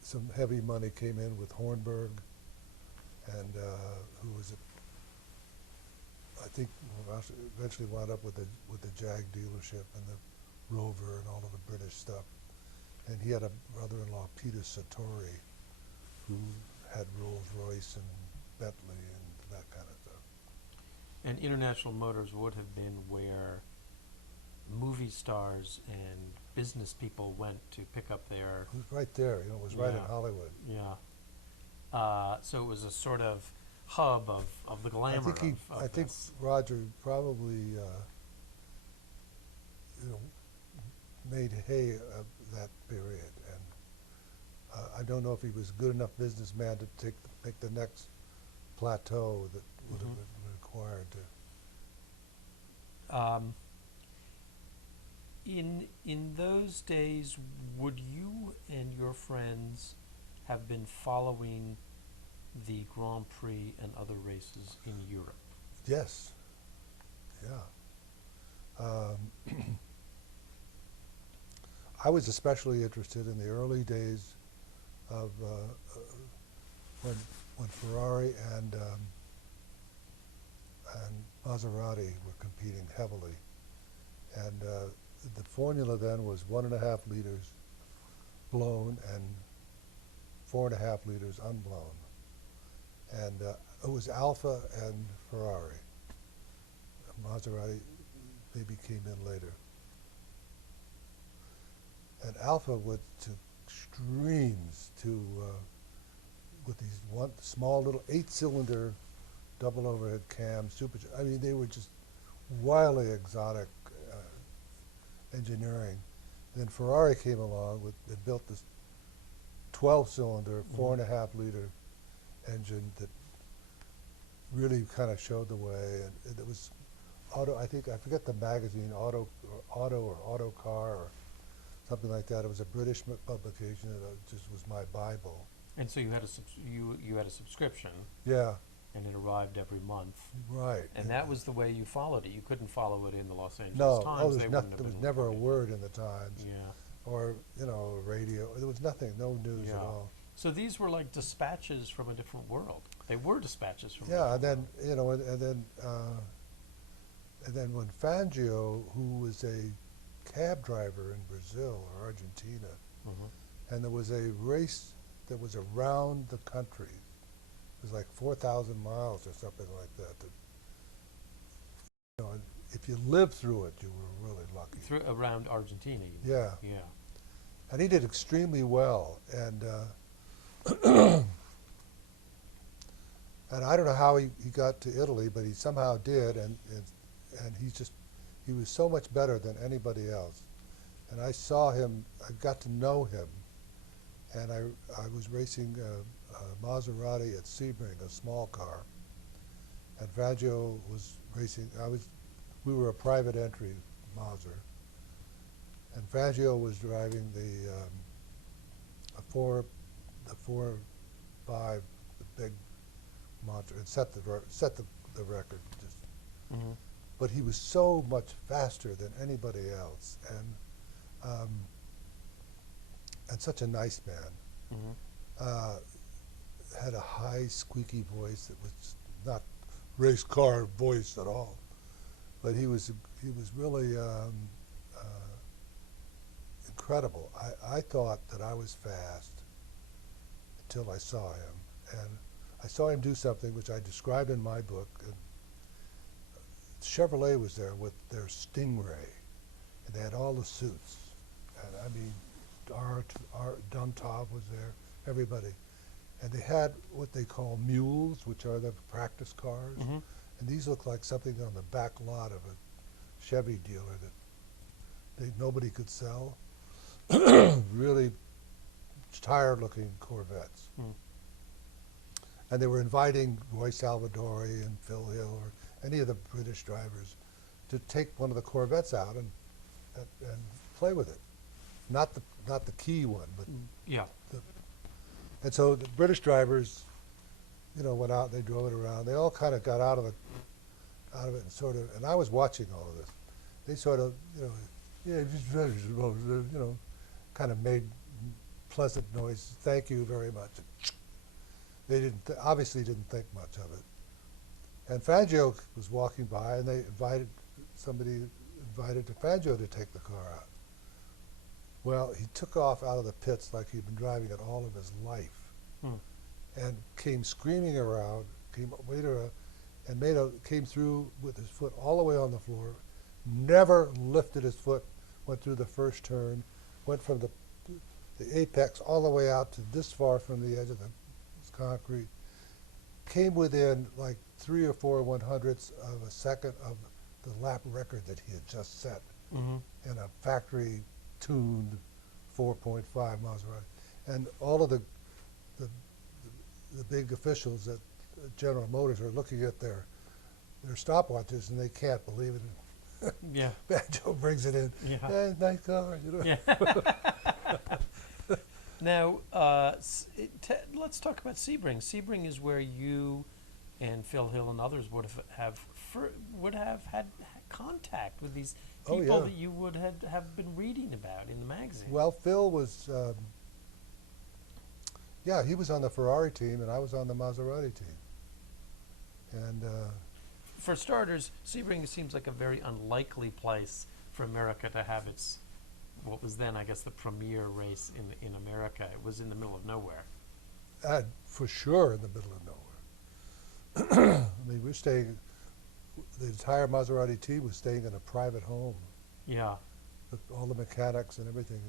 some heavy money came in with Hornberg, and who was I think eventually wound up with the Jag dealership and the Rover and all of the British stuff. And he had a brother-in-law, Peter Sartori, who had Rolls-Royce and Bentley and that kind of stuff. And International Motors would have been where movie stars and business people went to pick up their... It was right there, it was right in Hollywood. Yeah. So it was a sort of hub of the glamour I think this. Roger probably made hay of that period, and I don't know if he was a good enough businessman to make the next plateau that would have been required to. In those days, would you and your friends have been following the Grand Prix and other races in Europe? Yes. Yeah. I was especially interested in the early days of when Ferrari and Maserati were competing heavily, and the formula then was 1.5 liters blown and 4.5 liters unblown. And it was Alfa and Ferrari. Maserati maybe came in later. And Alfa went to extremes with these small little 8-cylinder double overhead cams, I mean, they were just wildly exotic engineering. And then Ferrari came along and built this 12-cylinder, 4.5 liter engine that really kind of showed the way, and it was I forget the magazine, Auto or Auto Car or something like that. It was a British publication that just was my Bible. And so you had you had a subscription. Yeah. And it arrived every month. Right. And that was the way you followed it. You couldn't follow it in the Los Angeles Times. There was never a word in the Times. Yeah. Or, radio. There was nothing, no news at all. So these were like dispatches from a different world. They were dispatches from a different world. And then when Fangio, who was a cab driver in Brazil or Argentina, Mhm. and there was a race that was around the country. It was like 4,000 miles or something like that. And if you lived through it, you were really lucky. Through around Argentina, you mean? Yeah, Yeah. and he did extremely well. And and I don't know how he got to Italy, but he somehow did. And he was so much better than anybody else. And I saw him. I got to know him. And I was racing a Maserati at Sebring, a small car. And Faggio was racing. We were a private entry Maser. And Faggio was driving the 4.5, the big monster, and set the record. Hmm. But he was so much faster than anybody else, and such a nice man. Hmm. Uh, had a high, squeaky voice that was not race car voice at all, but he was really incredible. I thought that I was fast until I saw him, and I saw him do something which I described in my book. And Chevrolet was there with their Stingray, and they had all the suits, and I mean, Art Duntov was there, everybody. And they had what they call mules, which are the practice cars. Hmm. And these look like something on the back lot of a Chevy dealer that nobody could sell. Really tired-looking Corvettes. Mm. And they were inviting Roy Salvadori and Phil Hill or any of the British drivers to take one of the Corvettes out and play with it. Not the key one, but Yeah. and so the British drivers, went out. They drove it around. They all kind of got out of it, and sort of. And I was watching all of this. They sort of, yeah, kind of made pleasant noise. Thank you very much. They obviously didn't think much of it. And Fangio was walking by, and they somebody invited Fangio to take the car out. Well, he took off out of the pits like he'd been driving it all of his life, and came screaming around, came came through with his foot all the way on the floor, never lifted his foot, went through the first turn, went from the apex all the way out to this far from the edge of the concrete, came within like 3 or 4 100ths of a second of the lap record that he had just set Hmm. in a factory-tuned 4.5 Maserati. And all of the big officials at General Motors are looking at their stopwatches, and they can't believe it. Yeah. Banjo brings it in. Yeah. Hey, nice car, Yeah. Now, let's talk about Sebring. Sebring is where you and Phil Hill and others would have had contact with these Oh, people yeah. that you would have been reading about in the magazine. Well, Phil was, he was on the Ferrari team, and I was on the Maserati team. And For starters, Sebring seems like a very unlikely place for America to have its, what was then, I guess, the premier race in America. It was in the middle of nowhere. for sure in the middle of nowhere. I mean, the entire Maserati team was staying in a private home, Yeah. with all the mechanics and everything.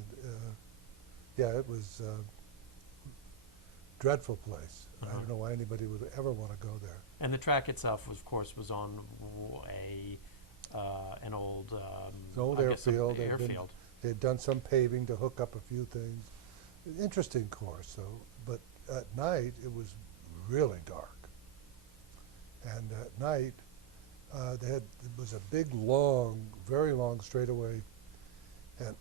Yeah, it was a dreadful place. I don't know why anybody would ever want to go there. And the track itself, of course, was on an old It's an old I guess, an airfield. airfield. They'd done some paving to hook up a few things. Interesting course, though. But at night, it was really dark. And at night, it was a big, very long straightaway. And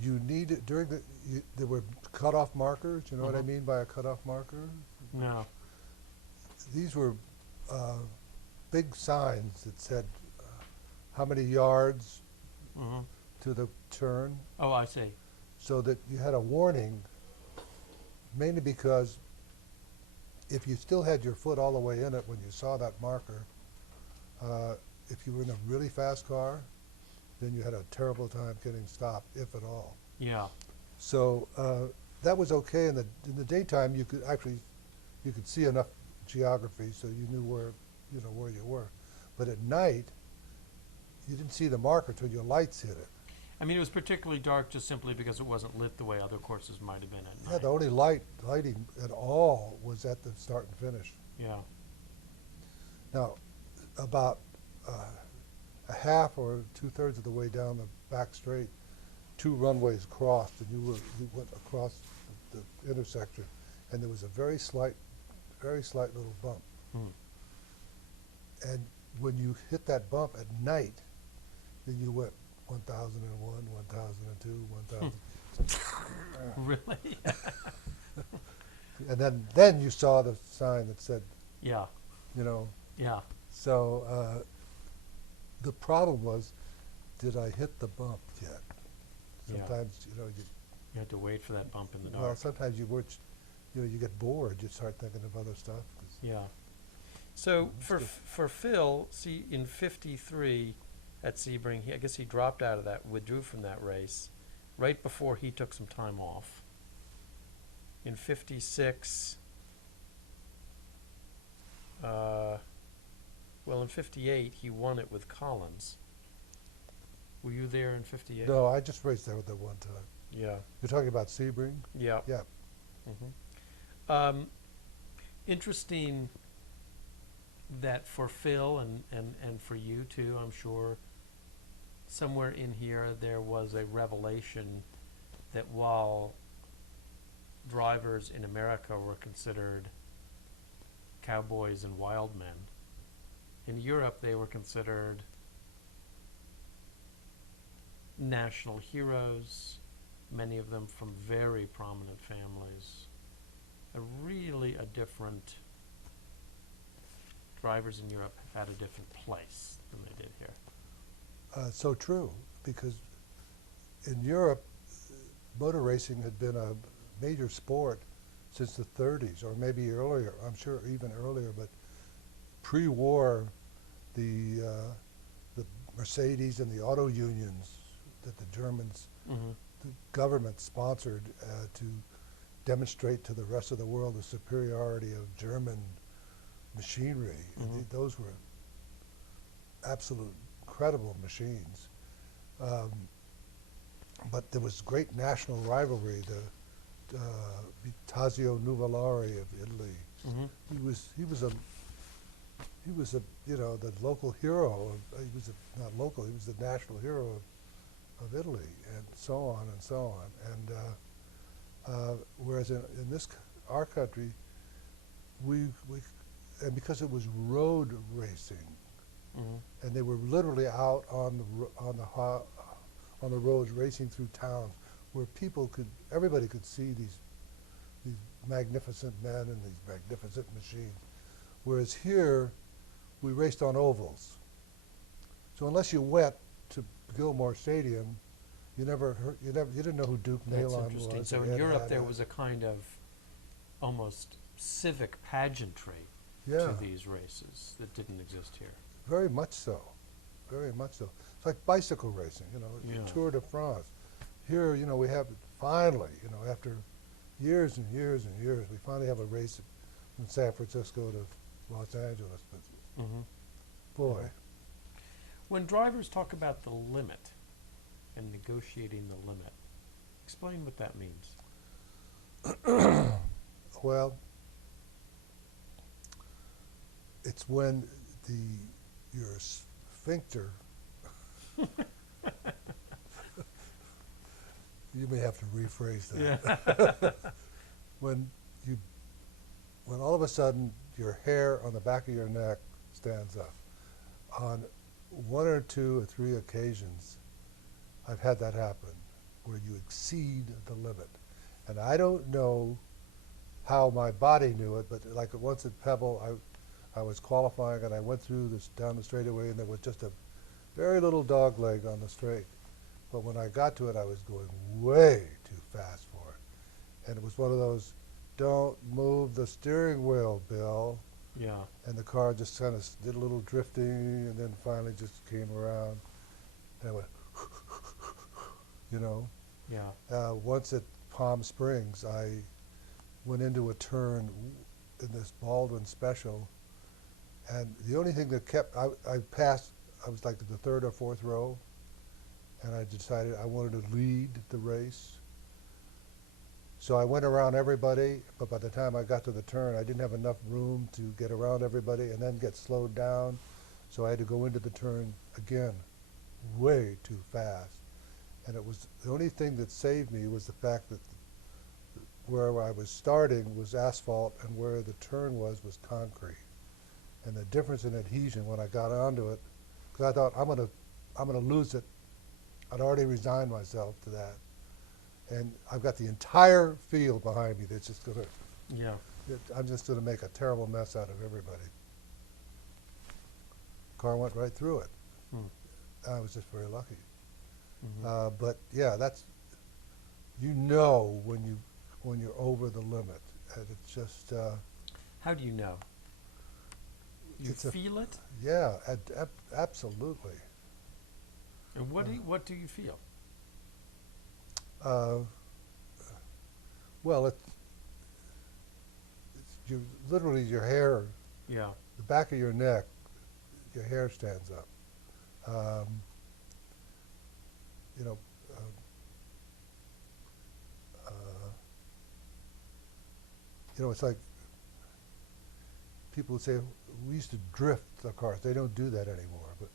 you needed, there were cutoff markers. You know what I Mhm. mean by a cutoff marker? No. These were big signs that said how many yards Hmm. to the turn, Oh, I see. so that you had a warning, mainly because if you still had your foot all the way in it when you saw that marker, if you were in a really fast car, then you had a terrible time getting stopped, if at all. Yeah. So that was okay. In the daytime, you could see enough geography so you knew where you were. But at night, you didn't see the marker till your lights hit it. I mean, it was particularly dark just simply because it wasn't lit the way other courses might have been at Yeah, night. the only lighting at all was at the start and finish. Yeah. Now, about a half or 2/3 of the way down the back straight, two runways crossed, and you went across the intersection, and there was a very slight little bump. Hmm. And when you hit that bump at night, then you went 1001, 1002, 1000. Really? And then you saw the sign that said, Yeah. you know. Yeah. So the problem was, did I hit the bump yet? Yeah. Sometimes, You had to wait for that bump in the dark. well, sometimes you get bored. You start thinking of other stuff. Yeah. So That's for good. for Phil, see, in '53 at Sebring, I guess he dropped out of that, withdrew from that race, right before he took some time off. In '56, well, in '58 he won it with Collins. Were you there in '58? No, I just raced there that one time. Yeah. You're talking about Sebring? Yeah. Yeah. Interesting that for Phil and for you too, I'm sure, somewhere in here there was a revelation that while drivers in America were considered cowboys and wild men, in Europe they were considered national heroes, many of them from very prominent families. A different drivers in Europe had a different place than they did here. So true, because in Europe, motor racing had been a major sport since the 30s, or maybe earlier. I'm sure even earlier, but pre-war, the Mercedes and the auto unions that the Germans, the government sponsored to demonstrate to the rest of the world the superiority of German machinery. And those were absolute incredible machines. But there was great national rivalry. The Tazio Nuvolari of Italy. He was a the local hero. He was not local. He was the national hero of Italy, and so on and so on. And whereas in our country, and because it was road racing, and they were literally out on the roads racing through towns, where everybody could see these magnificent men and these magnificent machines. Whereas here, we raced on ovals. So unless you went to Gilmore Stadium, you didn't know who Duke That's Nalon interesting. was. So or in Ed Europe there Haddad. was a kind of almost civic pageantry Yeah, to these races that didn't exist here. very much so. Very much so. It's like bicycle racing, the Yeah. Tour de France. Here, we have finally, after years and years and years, we finally have a race from San Francisco to Los Angeles. But boy, When drivers talk about the limit and negotiating the limit, explain what that means. well, it's when your sphincter. You may have to rephrase that. when all of a sudden your hair on the back of your neck stands up. On one or two or three occasions, I've had that happen, where you exceed the limit. And I don't know how my body knew it, but like once at Pebble, I was qualifying and I went through down the straightaway, and there was just a very little dog leg on the straight. But when I got to it, I was going way too fast for it. And it was one of those, don't move the steering wheel, Bill. Yeah. And the car just kind of did a little drifting, and then finally just came around. And I went, you know. Yeah. Once at Palm Springs, I went into a turn in this Baldwin special, and the only thing that kept, I passed, I was like the third or fourth row, and I decided I wanted to lead the race. So I went around everybody, but by the time I got to the turn, I didn't have enough room to get around everybody and then get slowed down. So I had to go into the turn again, way too fast. And it was the only thing that saved me was the fact that where I was starting was asphalt and where the turn was concrete. And the difference in adhesion when I got onto it, because I thought I'm gonna lose it. I'd already resigned myself to that. And I've got the entire field behind me that's just gonna, Yeah. I'm just gonna make a terrible mess out of everybody. Car went right through it. Hmm. I was just very lucky. Mhm. But yeah, that's, you know when you're over the limit. And it's just, How do you know? You it's a, feel it? yeah, absolutely. And what do you feel? Uh, well, it's you, literally your hair, Yeah. the back of your neck, your hair stands up. Um, you know, uh, uh, it's like people would say we used to drift the cars. They don't do that anymore. But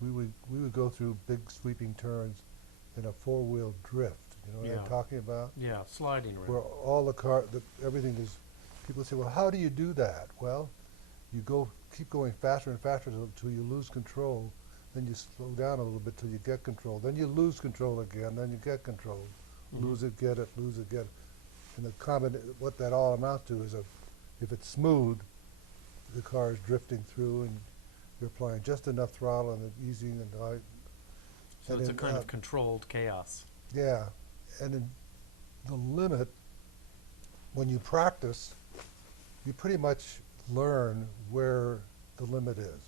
we would go through big sweeping turns in a four-wheel drift. You know what Yeah. I'm talking about? Yeah. Sliding Where rim. all everything is. People say, well, how do you do that? Well, you keep going faster and faster until you lose control. Then you slow down a little bit till you get control. Then you lose control again. Then you get control. Mhm. Lose it, get it, lose it, get it. And what that all amounts to is if it's smooth, the car is drifting through and you're applying just enough throttle and easing and light. So And it's a then, kind of controlled chaos. yeah, and in the limit, when you practice, you pretty much learn where the limit is.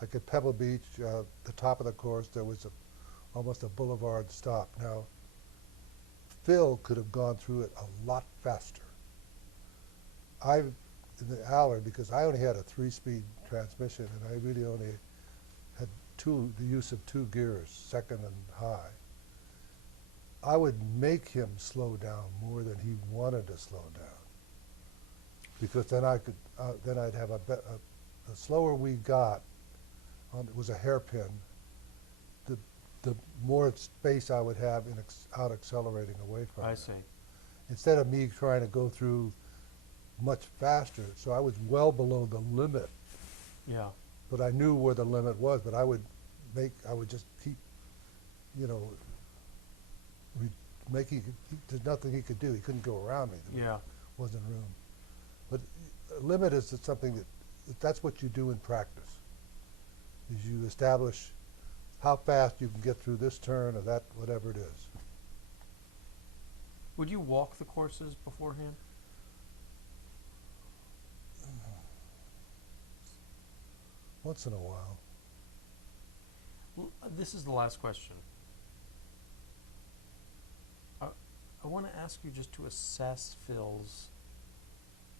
Like at Pebble Beach, the top of the course, there was almost a boulevard stop. Now, Phil could have gone through it a lot faster. In the Allard, because I only had a 3-speed transmission and I really only had the use of 2 gears, second and high. I would make him slow down more than he wanted to slow down, because then then I'd have the slower we got, it was a hairpin, the more space I would have in out accelerating away from I it. see. Instead of me trying to go through much faster, so I was well below the limit, Yeah. but I knew where the limit was, but I would just keep, there's nothing he could do. He couldn't go around me. There Yeah. wasn't room. But a limit is something that's what you do in practice, is you establish how fast you can get through this turn or that, whatever it is. Would you walk the courses beforehand? Once in a while. This is the last question. I want to ask you just to assess Phil's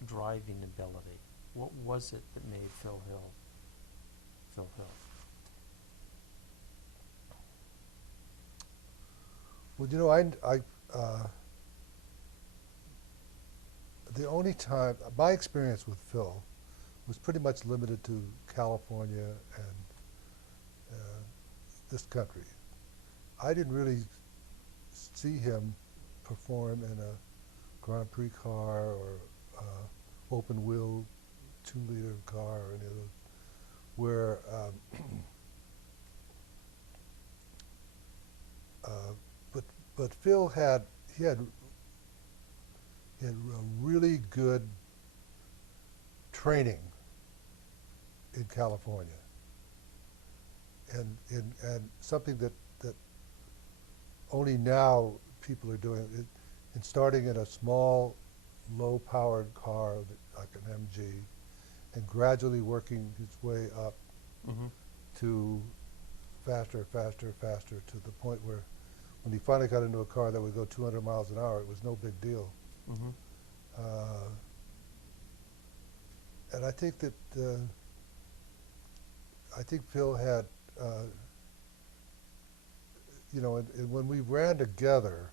driving ability. What was it that made Phil Hill? Well, the only time, my experience with Phil was pretty much limited to California and this country. I didn't really see him perform in a Grand Prix car or open wheel 2-liter car or any of those, where but Phil had a really good training in California, and something that only now people are doing, and starting in a small, low-powered car like an MG, and gradually working his way up Mm-hmm. to faster, faster, faster, to the point where when he finally got into a car that would go 200 miles an hour, it was no big deal. Mm-hmm. Uh, and I think that I think Phil had, and when we ran together,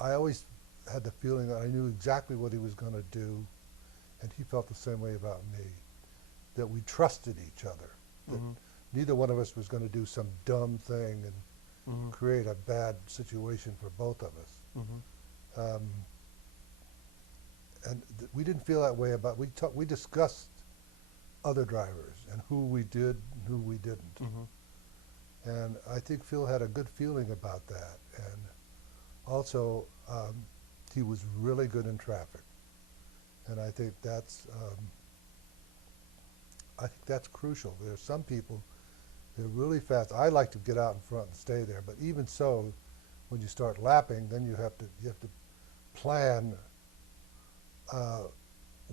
I always had the feeling that I knew exactly what he was going to do, and he felt the same way about me. That we trusted each other. That Mm-hmm. neither one of us was going to do some dumb thing and Mm-hmm. create a bad situation for both of us. Mm-hmm. And we didn't feel that way about. We discussed other drivers and who we did and who we didn't. Mm-hmm. And I think Phil had a good feeling about that. And also, he was really good in traffic. And I think that's crucial. There are some people, they're really fast. I like to get out in front and stay there, but even so, when you start lapping, then you have to plan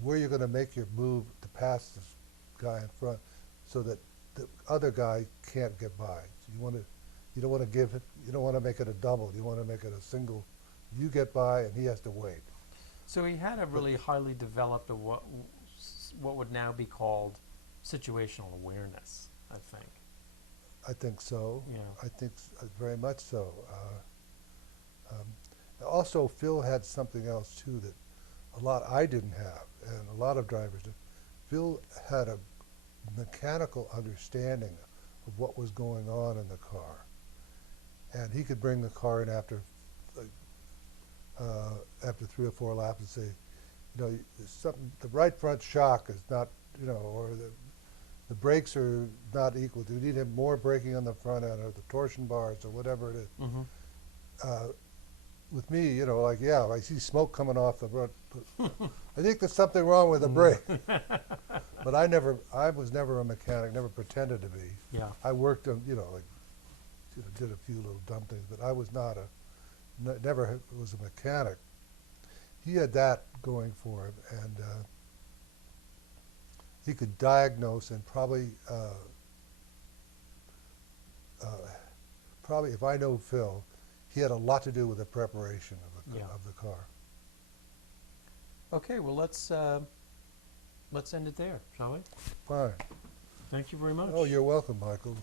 where you're going to make your move to pass this guy in front, so that the other guy can't get by. So you don't want to make it a double. You want to make it a single. You get by, and he has to wait. So he had a really highly developed what would now be called situational awareness, I think. I think so. Yeah. I think very much so. Also, Phil had something else too that a lot I didn't have, and a lot of drivers did. Phil had a mechanical understanding of what was going on in the car, and he could bring the car in after 3 or 4 laps and say, something. The right front shock is not, or the brakes are not equal. Do you need more braking on the front end, or the torsion bars, or whatever it is? Mm-hmm. With me, I see smoke coming off the front. I think there's something wrong with the brake. But I was never a mechanic, never pretended to be. Yeah. I worked on, did a few little dumb things, but I was never was a mechanic. He had that going for him, and he could diagnose and probably, if I know Phil, he had a lot to do with the preparation of the car. Okay, well let's end it there, shall we? Fine. Thank you very much. Oh, you're welcome, Michael.